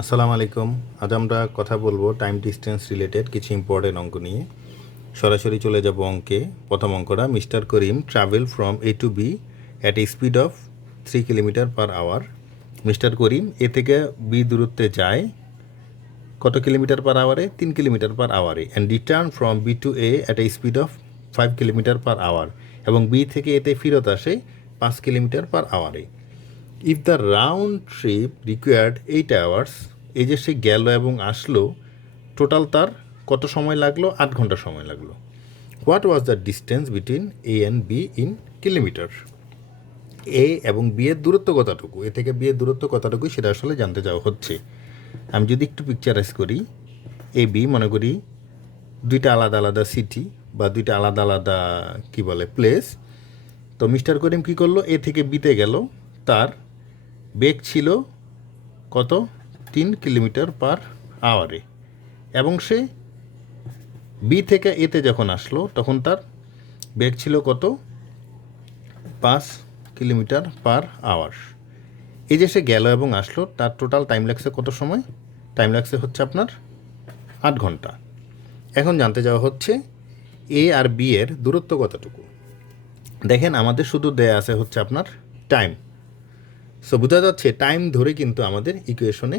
আসসালামু আলাইকুম। আজ আমরা কথা বলবো টাইম ডিস্টেন্স রিলেটেড কিছু ইম্পর্টেন্ট অঙ্ক নিয়ে। সরাসরি চলে যাব অঙ্কে। প্রথম অঙ্কটা, mister Karim travel from A to B at a speed of 3 kilometre per hour. Mister Karim A থেকে বি দূরত্বে যায় কত কিলোমিটার পার আওয়ারে? 3 কিলোমিটার পার আওয়ারে। And return from B to A at a speed of 5 kilometre per hour. এবং B থেকে এতে ফেরত আসে 5 kilometre per আওয়ারে। If the round trip required 8 hours, এই যে সে গেল এবং আসলো, টোটাল তার কত সময় লাগলো? 8 ঘন্টা সময় লাগলো। What was the distance between A and B in kilometre? A এবং বি এর দূরত্ব কতটুকু, এ থেকে বি এর দূরত্ব কতটুকু সেটা আসলে জানতে চাওয়া হচ্ছে। আমি যদি একটু পিকচারাইজ করি, এ বি মনে করি দুইটা আলাদা আলাদা সিটি বা দুইটা আলাদা আলাদা কী বলে প্লেস। তো মিস্টার করিম কী করলো? এ থেকে বিতে গেল, তার বেগ ছিল কত? 3 কিলোমিটার পার আওয়ারে। এবং সে বি থেকে এতে যখন আসলো তখন তার বেগ ছিল কত? 5 কিলোমিটার পার আওয়ার। এই যে সে গেল এবং আসলো, তার টোটাল টাইম লাগছে কত সময়? টাইম লাগছে হচ্ছে আপনার 8 ঘন্টা। এখন জানতে যাওয়া হচ্ছে এ আর বি এর দূরত্ব কতটুকু। দেখেন আমাদের শুধু দেয়া আছে হচ্ছে আপনার টাইম। সো বোঝা যাচ্ছে টাইম ধরে কিন্তু আমাদের ইকুয়েশনে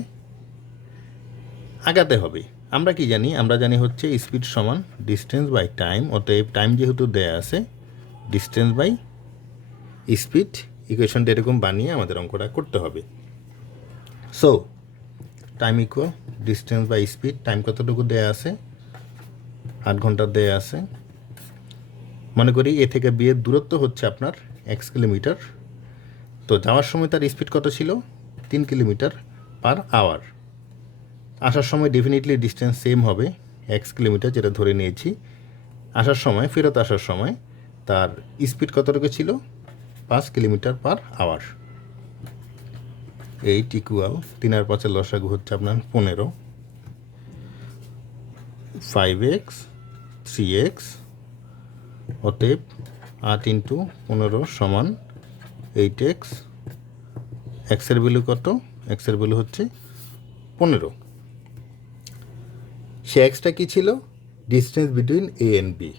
আগাতে হবে। আমরা কি জানি? আমরা জানি হচ্ছে স্পিড সমান ডিস্টেন্স বাই টাইম। অতএব টাইম যেহেতু দেয়া আছে, ডিস্টেন্স বাই স্পিড, ইকুয়েশনটা এরকম বানিয়ে আমাদের অঙ্কটা করতে হবে। So time equal distance by speed. Time কতটুকু দেয়া আছে? 8 ঘন্টা দেয়া আছে। মনে করি এ থেকে বি এর দূরত্ব হচ্ছে আপনার x কিলোমিটার। তো যাওয়ার সময় তার স্পিড কত ছিল? 3 কিলোমিটার পার আওয়ার। আসার সময় ডেফিনেটলি ডিস্টেন্স সেম হবে, x কিলোমিটার যেটা ধরে নিয়েছি। আসার সময়, ফেরত আসার সময় তার স্পিড কতটুকু ছিল? 5 কিলোমিটার পার আওয়ার। 8 ইকুয়াল 3 আর 5 লসাগু হচ্ছে আপনার 15। 5x 3x, অতএব 8 × 15 = 8x। এক্সের ভ্যালু কত? এক্সের ভ্যালু হচ্ছে 15। সে এক্সটা কী ছিল? Distance between A and B.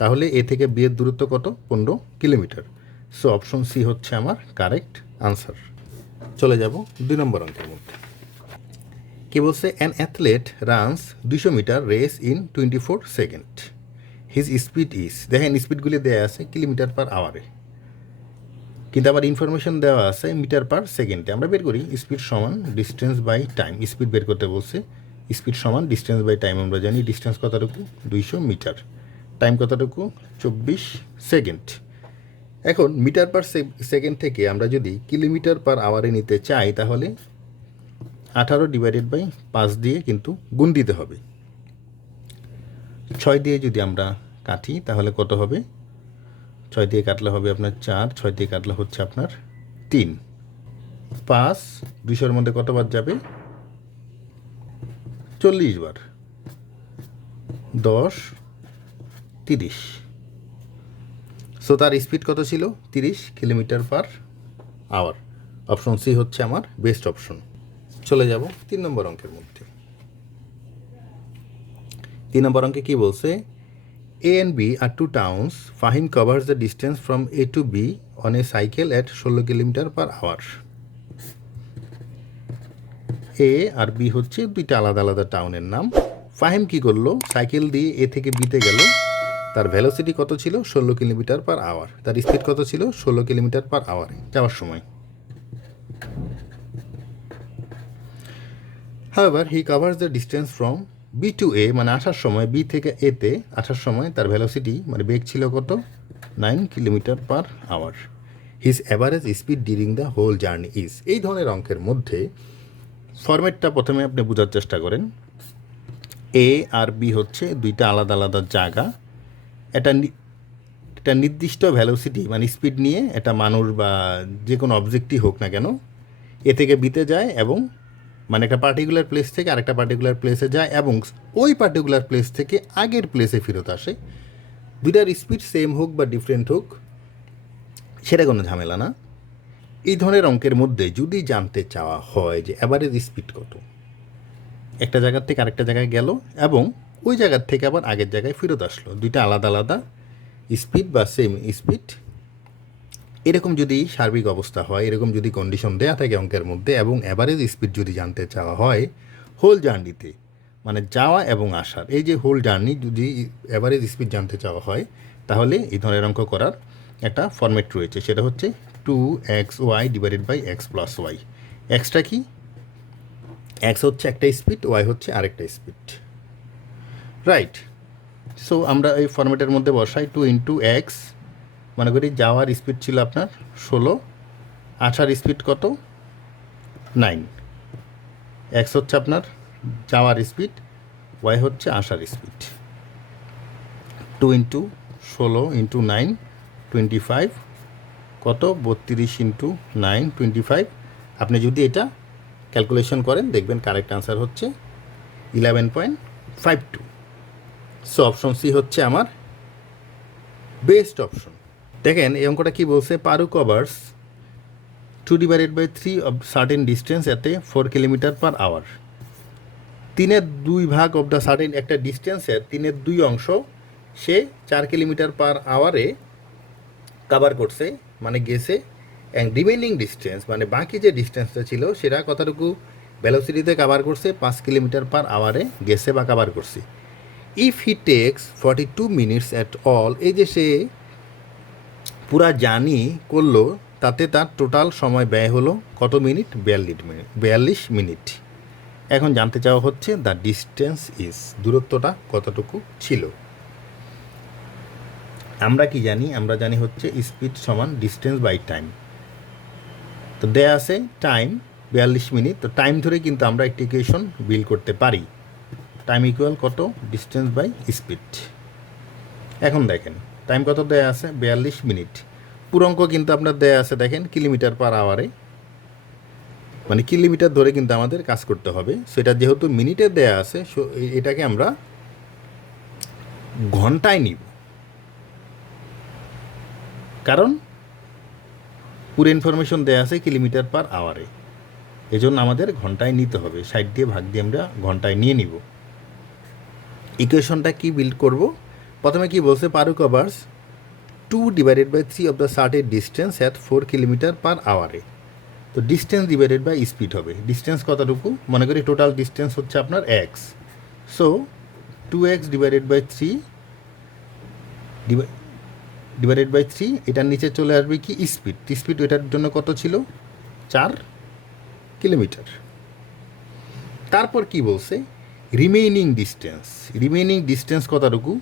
তাহলে এ থেকে বি এর দূরত্ব কত? 15 কিলোমিটার। সো অপশন সি হচ্ছে আমার কারেক্ট আনসার। চলে যাব 2 নম্বর অঙ্কের মধ্যে। কি বলছে? An athlete runs 200 metre race in 24 second. His speed is, দেখেন স্পিডগুলি দেওয়া আছে কিলোমিটার/আওয়ারে, কিন্তু আবার ইনফরমেশন দেওয়া আছে মিটার/সেকেন্ডে। আমরা বের করি স্পিড সমান ডিস্টেন্স বাই টাইম। স্পিড বের করতে বলছে, স্পিড সমান ডিস্টেন্স বাই টাইম। আমরা জানি ডিস্টেন্স কতটুকু? 200 মিটার। টাইম কতটুকু? 24 সেকেন্ড। এখন মিটার/সেকেন্ড থেকে আমরা যদি কিলোমিটার/আওয়ারে নিতে চাই, তাহলে 18/5 দিয়ে কিন্তু গুণ দিতে হবে। 6 দিয়ে যদি আমরা কাটি তাহলে কত হবে? 6 দিয়ে কাটলে হবে আপনার 4, 6 দিয়ে কাটলে হচ্ছে আপনার 3। 5 200-র মধ্যে কতবার যাবে? 40 বার। 10 30। সো তার স্পিড কত ছিল? 30 কিলোমিটার/আওয়ার। অপশন সি হচ্ছে আমার বেস্ট অপশন। চলে যাব 3 নম্বর অঙ্কের মধ্যে। 3 নম্বর অঙ্কে কী বলছে? A and B are two towns. Fahim covers the distance from A to B on a cycle at 16 kilometre per hour. A আর বি হচ্ছে দুইটা আলাদা আলাদা টাউনের নাম। ফাহিম কি করলো? সাইকেল দিয়ে এ থেকে বিতে গেল। তার ভেলোসিটি কত ছিল? 16 কিলোমিটার/আওয়ার। তার স্পিড কত ছিল? 16 কিলোমিটার/আওয়ারে যাওয়ার সময়। However, he covers the distance from B to A, মানে আসার সময় বি থেকে এতে আসার সময় তার ভেলোসিটি মানে বেগ ছিল কত? 9 kilometre per hour. His average speed during the whole journey is. এই ধরনের অঙ্কের মধ্যে ফরম্যাটটা প্রথমে আপনি বোঝার চেষ্টা করেন। এ আর বি হচ্ছে দুইটা আলাদা আলাদা জায়গা। এটা নির্দিষ্ট ভ্যালোসিটি মানে স্পিড নিয়ে এটা মানুষ বা যে কোনো অবজেক্টই হোক না কেন এ থেকে বিতে যায়, এবং মানে একটা পার্টিকুলার প্লেস থেকে আরেকটা পার্টিকুলার প্লেসে যায় এবং ওই পার্টিকুলার প্লেস থেকে আগের প্লেসে ফেরত আসে। দুইটার স্পিড সেম হোক বা ডিফারেন্ট হোক, সেটা কোনো ঝামেলা না। এই ধরনের অঙ্কের মধ্যে যদি জানতে চাওয়া হয় যে অ্যাভারেজ স্পিড কত, একটা জায়গার থেকে আরেকটা জায়গায় গেল এবং ওই জায়গার থেকে আবার আগের জায়গায় ফেরত আসলো, দুইটা আলাদা আলাদা স্পিড বা সেম স্পিড, এরকম যদি সার্বিক অবস্থা হয়, এরকম যদি কন্ডিশন দেয়া থাকে অঙ্কের মধ্যে এবং অ্যাভারেজ স্পিড যদি জানতে চাওয়া হয় হোল জার্নিতে, মানে যাওয়া এবং আসার এই যে হোল জার্নি যদি অ্যাভারেজ স্পিড জানতে চাওয়া হয়, তাহলে এই ধরনের অঙ্ক করার একটা ফরম্যাট রয়েছে, সেটা হচ্ছে 2xy divided by X plus Y. এক্সটা কি? এক্স হচ্ছে একটা স্পিড, ওয়াই হচ্ছে আরেকটা স্পিড, রাইট? সো আমরা এই ফরম্যাটের মধ্যে বসাই 2 ইন্টু এক্স, মনে করি যাওয়ার স্পিড ছিল আপনার 16, আসার স্পিড কত? 9। এক্স হচ্ছে আপনার যাওয়ার স্পিড, ওয়াই হচ্ছে আসার স্পিড। 2 ইন্টু 16 ইন্টু 9 25, কত? 32 ইন্টু 9 25। আপনি যদি এটা ক্যালকুলেশন করেন দেখবেন কারেক্ট আনসার হচ্ছে 11.52। সো অপশন সি হচ্ছে আমার বেস্ট অপশন। দেখেন এই অঙ্কটা কী বলছে, Paru covers 2 divided by 3 of certain distance এতে 4 kilometre per hour. 3/2 of the certain একটা ডিস্টেন্সের 3/2 অংশ সে 4 কিলোমিটার পার আওয়ারে কাভার করছে, মানে গেছে, অ্যান্ড রিমেনিং ডিস্টেন্স মানে বাকি যে ডিস্টেন্সটা ছিল সেটা কতটুকু ভ্যালোসিটিতে কাভার করছে? 5 কিলোমিটার পার আওয়ারে গেছে বা কাভার করছে। If he takes 42 minutes at all, এই যে সে পুরা জার্নি করলো, তাতে তার টোটাল সময় ব্যয় হলো কত মিনিট? 42 মিনিট। এখন জানতে চাওয়া হচ্ছে দ্য ডিস্টেন্স ইজ, দূরত্বটা কতটুকু ছিল। আমরা কি জানি? আমরা জানি হচ্ছে স্পিড সমান ডিস্টেন্স বাই টাইম। তো দেয়া আছে টাইম 42 মিনিট, তো টাইম ধরে কিন্তু আমরা একটি ইকুয়েশন বিল করতে পারি, টাইম ইকুয়াল কত? Distance by speed. এখন দেখেন টাইম কত দেয়া আছে? 42 মিনিট। পুরো অঙ্ক কিন্তু আপনার দেয়া আছে দেখেন কিলোমিটার পার আওয়ারে, মানে কিলোমিটার ধরে কিন্তু আমাদের কাজ করতে হবে। সেটা যেহেতু মিনিটে দেয়া আছে, এটাকে আমরা ঘন্টায় নিব, কারণ পুরো ইনফরমেশন দেওয়া আছে কিলোমিটার পার আওয়ারে, এজন্য আমাদের ঘন্টায় নিতে হবে। 60 দিয়ে ভাগ দিয়ে আমরা ঘন্টায় নিয়ে নিব। ইকুয়েশনটা কি বিল্ড করব? প্রথমে কি বলছে? Paru covers 2 divided by 3 of the certain distance at 4 kilometre per আওয়ারে। তো ডিস্টেন্স ডিভাইডেড বাই স্পিড হবে। ডিস্টেন্স কতটুকু? মনে করি টোটাল ডিস্টেন্স হচ্ছে আপনার x, so 2x divided by 3 divided by 3, এটার নিচে চলে আসবে কি? স্পিড। স্পিড এটার জন্য কত ছিল? 4 কিলোমিটার। তারপর কি বলছে? Remaining distance. রিমেইনিং ডিস্টেন্স কতটুকু?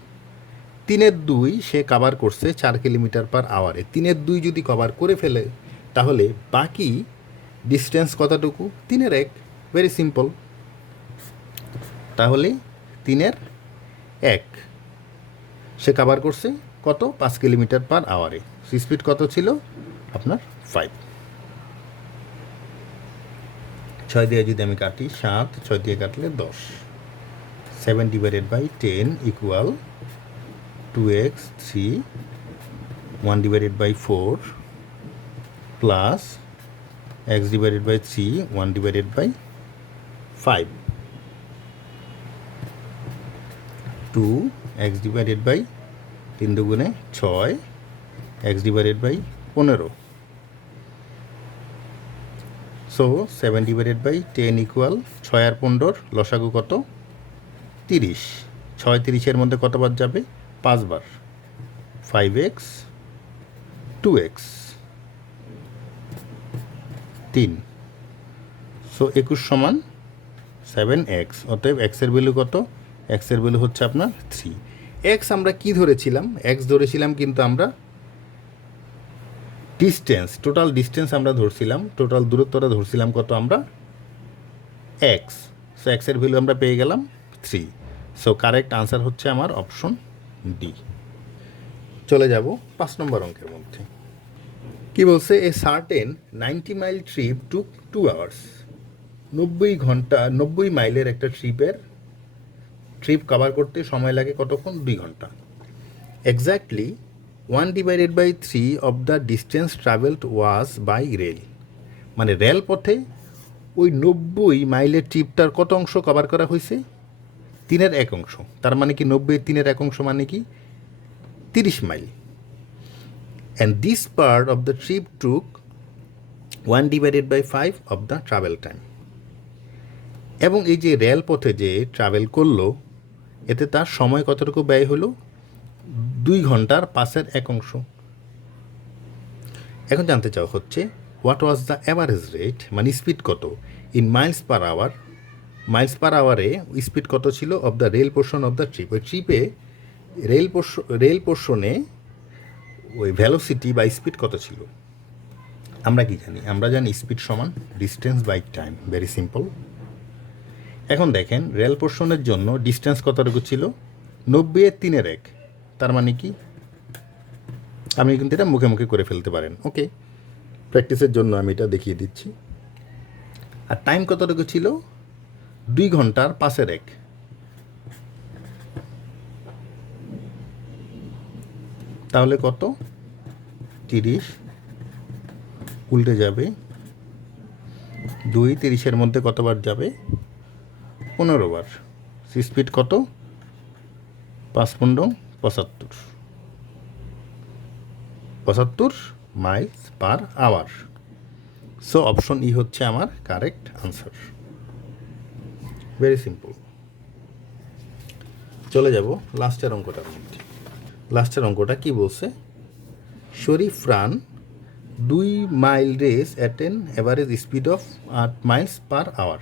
3/2 সে কভার করছে 4 কিলোমিটার পার আওয়ারে। 3/2 যদি কভার করে ফেলে তাহলে বাকি ডিস্টেন্স কতটুকু? 3/1। Very simple. তাহলে 3/1 সে কভার করছে কত? 5 কিলোমিটার পার আওয়ারে। স্পিড কত ছিল আপনার? 5। 6 দিয়ে যদি আমি কাটি 7, 6 দিয়ে কাটলে 10। 7 divided by 10 equal 2x 3, 1 divided by 4 plus x divided by 3, 1 divided by 5, 2x divided by 3 দুগুণে 6, x divided by 15। So 7 divided by 10 equal 6 আর 15 লসাগু কত? 30। 6 30-এর মধ্যে কতবার যাবে? 5 বার। 5x 2x 3, সো 21 সমান 7x। অতএব এক্সের ভ্যালু কত? এক্সের ভ্যালু হচ্ছে আপনার 3। এক্স আমরা কি ধরেছিলাম? এক্স ধরেছিলাম কিন্তু আমরা ডিস্টেন্স, টোটাল ডিস্টেন্স আমরা ধরছিলাম, টোটাল দূরত্বটা ধরছিলাম কত আমরা? এক্স। সো এক্সের ভ্যালু আমরা পেয়ে গেলাম 3। সো কারেক্ট আনসার হচ্ছে আমার অপশন ডি। চলে যাব 5 নম্বর অঙ্কের মধ্যে। কি বলছে? A certain 90 mile trip took 2 hours. 90 মাইলের একটা ট্রিপ কভার করতে সময় লাগে কতক্ষণ? 2 ঘন্টা। Exactly 1 divided by 3 of the distance travelled was by rail. মানে রেলপথে ওই 90 মাইলের ট্রিপটার কত অংশ কভার করা হয়েছে? 3/1 অংশ। তার মানে কি 90 3/1 অংশ মানে কি 30 mile. And this part of the trip took 1/5 of the travel time. এবং এই যে রেলপথে যে ট্রাভেল করলো এতে তার সময় কতটুকু ব্যয় হলো? 2 ঘন্টার 1/5 অংশ। এখন জানতে চাওয়া হচ্ছে what was the average rate, মানে স্পিড কত in miles per hour. Miles per আওয়ারে স্পিড কত ছিল of the rail portion of the trip. ওই ট্রিপে রেল পোর্শনে ওই ভ্যালোসিটি বা স্পিড কত ছিল? আমরা কি জানি? আমরা জানি স্পিড সমান distance by time. Very simple. এখন দেখেন রেল পোর্শনের জন্য ডিস্টেন্স কতটুকু ছিল? 90/3/1। তার মানে কি আপনি কিন্তু এটা মুখে মুখে করে ফেলতে পারেন। ওকে, প্র্যাকটিসের জন্য আমি এটা দেখিয়ে দিচ্ছি। আর টাইম কতটুকু ছিল? 2 ঘন্টার 5/1। তাহলে কত? 30 উল্টে যাবে 2, 30-এর মধ্যে কতবার যাবে? 15 বার। স্পিড কত? 5×5 = 75 miles per hour. So option E হচ্ছে আমার কারেক্ট আনসার। Very simple. চলে যাব লাস্টের অঙ্কটার মধ্যে। লাস্টের অঙ্কটা কি বলছে? Sharif run 2 mile race at an average speed of 8 miles per hour.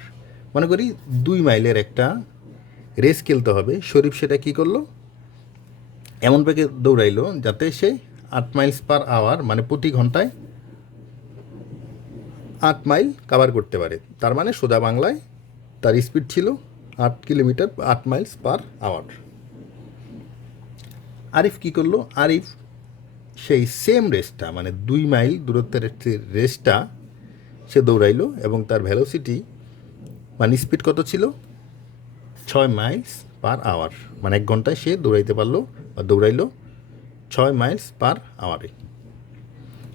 মনে করি 2 মাইলের একটা রেস খেলতে হবে। শরীফ সেটা কী করলো? এমন বেগে দৌড়াইলো যাতে সে 8 মাইলস পার আওয়ার মানে প্রতি ঘন্টায় 8 মাইল কাভার করতে পারে। তার মানে সোজা বাংলায় তার স্পিড ছিল 8 kilometre 8 miles per hour. Arif কী করলো? আরিফ সেই সেম রেসটা মানে 2 মাইল দূরত্বের রেসটা সে দৌড়াইলো এবং তার ভ্যালোসিটি মানে স্পিড কত ছিল? 6 মাইলস পার আওয়ার। মানে 1 ঘন্টায় সে দৌড়াইতে পারলো বা দৌড়াইলো 6 মাইলস পার আওয়ারে।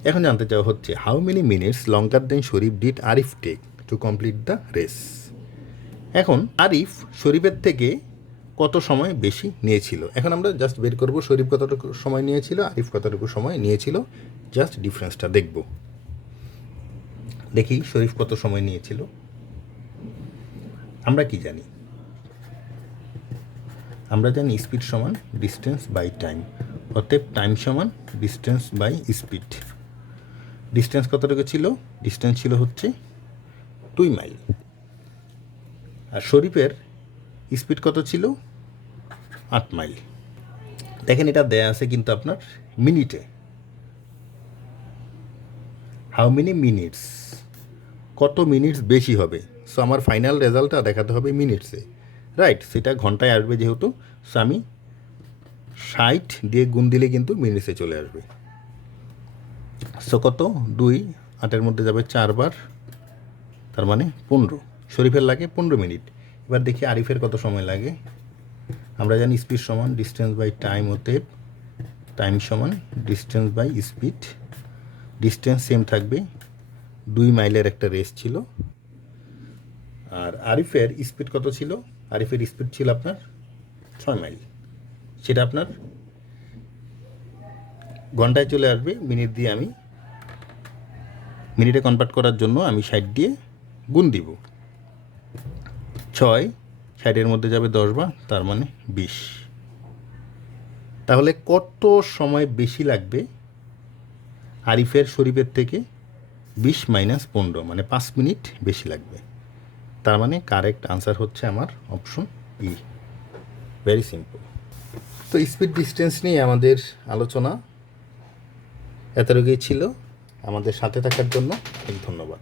এখন জানতে চাওয়া হচ্ছে how many minutes longer than Sharif did Arif take to complete the race. এখন আরিফ শরীফের থেকে কত সময় বেশি নিয়েছিল? এখন আমরা জাস্ট বের করব শরীফ কতটুকু সময় নিয়েছিল, আরিফ কতটুকু সময় নিয়েছিল। জাস্ট ডিফারেন্সটা দেখব। দেখি শরীফ কত সময় নিয়েছিল। আমরা কি জানি? আমরা জানি স্পিড সমান ডিস্টেন্স বাই টাইম। অতএব টাইম সমান ডিস্টেন্স বাই স্পিড। ডিস্টেন্স কতটুকু ছিল? ডিস্টেন্স ছিল হচ্ছে 2 মাইল। আর শরীফের স্পিড কত ছিল? 8 মাইল। দেখেন এটা দেয়া আছে কিন্তু আপনার মিনিটে। হাউ মেনি মিনিটস, কত মিনিটস বেশি হবে। সো আমার ফাইনাল রেজাল্টটা দেখাতে হবে মিনিটসে, রাইট? সেটা ঘন্টায় আসবে যেহেতু, সো আমি 60 দিয়ে গুণ দিলে কিন্তু মিনিটসে চলে আসবে। সো কত? 2 8-এর মধ্যে যাবে 4 বার, তার মানে 15। শরীফের লাগে 15 মিনিট। এবার দেখি আরিফের কত সময় লাগে। আমরা জানি স্পিড সমান ডিস্টেন্স বাই টাইম, অতএব টাইম সমান distance by speed. Distance same থাকবে, 2 মাইলের একটা রেস ছিল। আর আরিফের স্পিড কত ছিল? আরিফের স্পিড ছিল আপনার 6 মাইল। সেটা আপনার ঘন্টায় চলে আসবে। মিনিট দিয়ে আমি মিনিটে কনভার্ট করার জন্য আমি 60 দিয়ে গুণ দিব। 6 60-এর মধ্যে যাবে 10 বার, তার মানে 20। তাহলে কত সময় বেশি লাগবে আরিফের শরীফের থেকে? 20 - 15 মানে 5 মিনিট বেশি লাগবে। তার মানে কারেক্ট আনসার হচ্ছে আমার অপশন ই। Very simple. তো স্পিড ডিস্টেন্স নিয়ে আমাদের আলোচনা এতটুকুই ছিল। আমাদের সাথে থাকার জন্য ধন্যবাদ।